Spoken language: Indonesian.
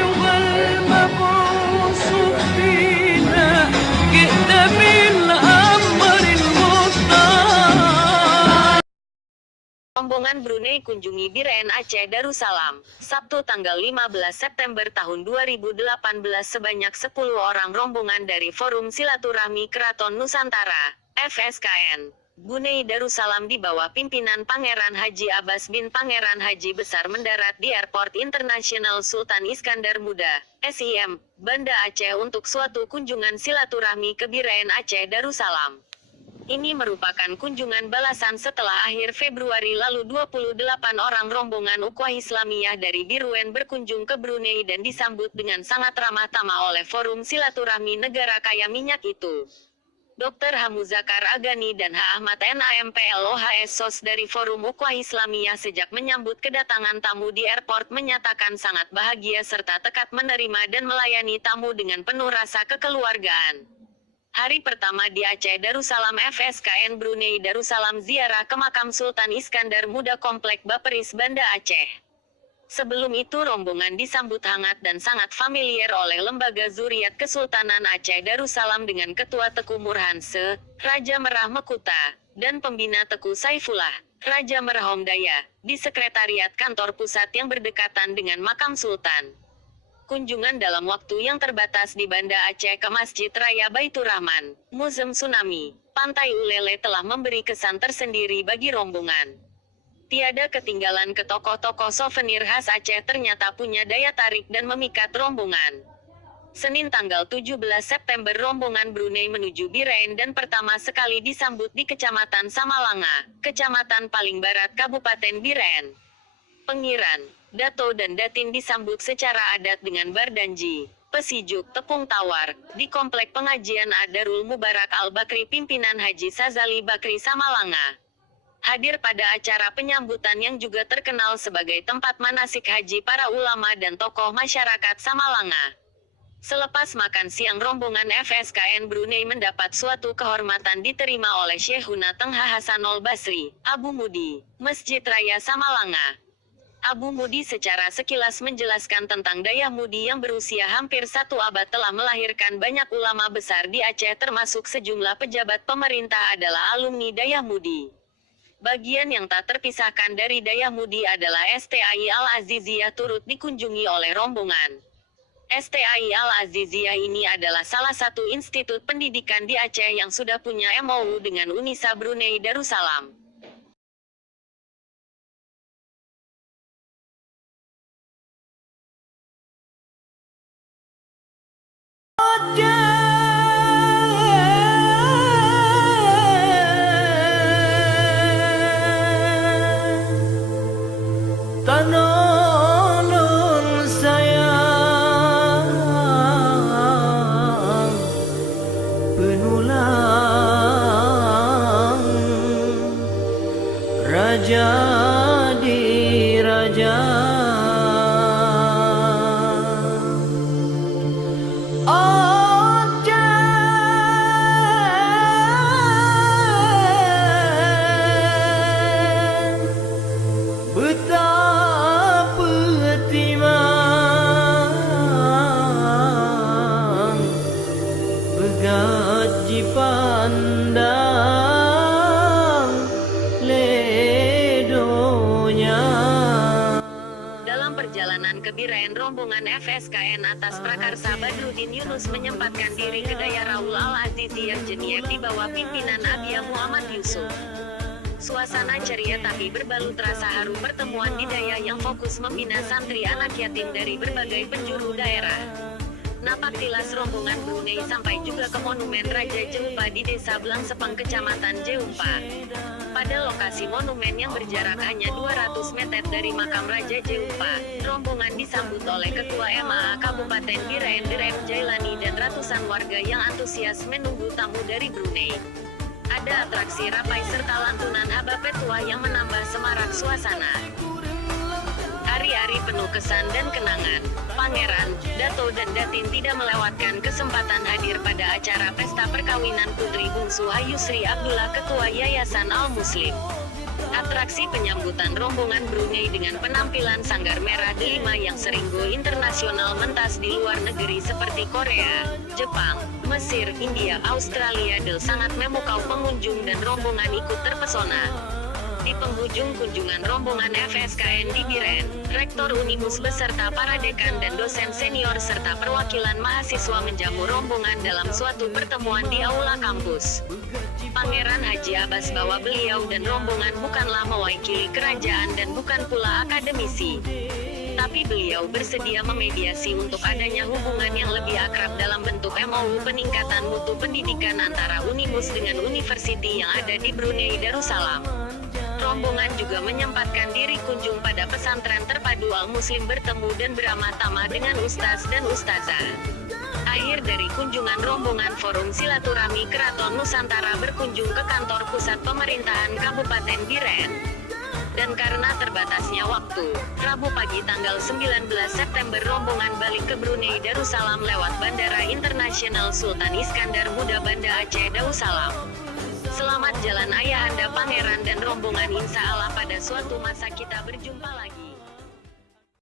أيها المبعوث فينا جئت بالأمر المختار. Rombongan Brunei kunjungi Biren Aceh Darussalam. Sabtu tanggal 15 September tahun 2018 sebanyak 10 orang rombongan dari Forum Silaturahmi Keraton Nusantara, FSKN, Brunei Darussalam di bawah pimpinan Pangeran Haji Abbas bin Pangeran Haji Besar mendarat di Airport Internasional Sultan Iskandar Muda, SIM, Banda Aceh untuk suatu kunjungan silaturahmi ke Biren Aceh Darussalam. Ini merupakan kunjungan balasan setelah akhir Februari lalu 28 orang rombongan ukhuwah Islamiyah dari Biruen berkunjung ke Brunei dan disambut dengan sangat ramah tamah oleh Forum Silaturahmi Negara Kaya Minyak itu. Dr. Hamuzakar Agani dan H. Ahmad NAMPLOHS SOS dari Forum Ukhuwah Islamiyah sejak menyambut kedatangan tamu di airport menyatakan sangat bahagia serta tekad menerima dan melayani tamu dengan penuh rasa kekeluargaan. Hari pertama di Aceh Darussalam FSKN Brunei Darussalam ziarah ke makam Sultan Iskandar Muda Komplek Baperis Banda Aceh. Sebelum itu rombongan disambut hangat dan sangat familiar oleh Lembaga Zuriat Kesultanan Aceh Darussalam dengan Ketua Teku Murhanse, Raja Merah Mekuta, dan Pembina Teku Saifullah, Raja Merah Homdaya, di sekretariat kantor pusat yang berdekatan dengan makam Sultan. Kunjungan dalam waktu yang terbatas di Banda Aceh ke Masjid Raya Baitur Rahman, Museum Tsunami, Pantai Ulele telah memberi kesan tersendiri bagi rombongan. Tiada ketinggalan ke toko-toko souvenir khas Aceh ternyata punya daya tarik dan memikat rombongan. Senin tanggal 17 September rombongan Brunei menuju Biren dan pertama sekali disambut di Kecamatan Samalanga, Kecamatan paling barat Kabupaten Biren. Pengiran, Dato dan Datin disambut secara adat dengan bardanji, pesijuk, tepung tawar, di Komplek Pengajian Ad-Darul Mubarak Al-Bakri pimpinan Haji Sazali Bakri Samalanga. Hadir pada acara penyambutan yang juga terkenal sebagai tempat manasik haji para ulama dan tokoh masyarakat Samalanga. Selepas makan siang rombongan FSKN Brunei mendapat suatu kehormatan diterima oleh Syekhuna Tengha Hasanul Basri, Abu Mudi, Masjid Raya Samalanga. Abu Mudi secara sekilas menjelaskan tentang Dayah Mudi yang berusia hampir 1 abad telah melahirkan banyak ulama besar di Aceh termasuk sejumlah pejabat pemerintah adalah alumni Dayah Mudi. Bagian yang tak terpisahkan dari Dayah Mudi adalah STAI Al-Aziziyah turut dikunjungi oleh rombongan. STAI Al-Aziziyah ini adalah salah satu institut pendidikan di Aceh yang sudah punya MOU dengan Unisa Brunei Darussalam. Tanolong sayang penulang raja di raja. Betapa timang begaji pandang ledonya. Dalam perjalanan ke Biren rombongan FSKN atas prakarsa Badruddin Yunus menyempatkan diri ke Daya Raul Al-Aziziyah Jeniep di bawah pimpinan Abiyah Muhammad Yusuf. Suasana ceria tapi berbalut rasa haru pertemuan di Daya yang fokus membina santri anak yatim dari berbagai penjuru daerah. Napak tilas rombongan Brunei sampai juga ke Monumen Raja Jeumpa di Desa Blangsepeng Kecamatan Jeumpa. Pada lokasi monumen yang berjarak hanya 200 meter dari makam Raja Jeumpa, rombongan disambut oleh Ketua MAA Kabupaten Biren Direm Jailani dan ratusan warga yang antusias menunggu tamu dari Brunei. Ada atraksi rapai serta lantunan Habab Petuah yang menambah semarak suasana. Hari-hari penuh kesan dan kenangan, Pangeran, Dato dan Datin tidak melewatkan kesempatan hadir pada acara pesta perkawinan putri bungsu Hayusri Abdullah Ketua Yayasan Al-Muslim. Atraksi penyambutan rombongan Brunei dengan penampilan Sanggar Merah Delima yang sering go internasional mentas di luar negeri seperti Korea, Jepang, Mesir, India, Australia sangat memukau pengunjung dan rombongan ikut terpesona. Di penghujung kunjungan rombongan FSKN di Biren, Rektor Unimus beserta para dekan dan dosen senior serta perwakilan mahasiswa menjamu rombongan dalam suatu pertemuan di aula kampus. Pangeran Haji Abbas bahwa beliau dan rombongan bukanlah mewakili kerajaan dan bukan pula akademisi. Tapi beliau bersedia memediasi untuk adanya hubungan yang lebih akrab dalam bentuk MOU peningkatan mutu pendidikan antara Unimus dengan universiti yang ada di Brunei Darussalam. Rombongan juga menyempatkan diri kunjung pada pesantren terpadu Al-Muslim bertemu dan beramah tamah dengan ustaz dan ustazah. Akhir dari kunjungan rombongan Forum Silaturahmi Keraton Nusantara berkunjung ke kantor pusat pemerintahan Kabupaten Biren. Dan karena terbatasnya waktu, Rabu pagi tanggal 19 September rombongan balik ke Brunei Darussalam lewat Bandara Internasional Sultan Iskandar Muda Banda Aceh Darussalam. Selamat jalan ayahanda pangeran dan rombongan, insya Allah pada suatu masa kita berjumpa lagi.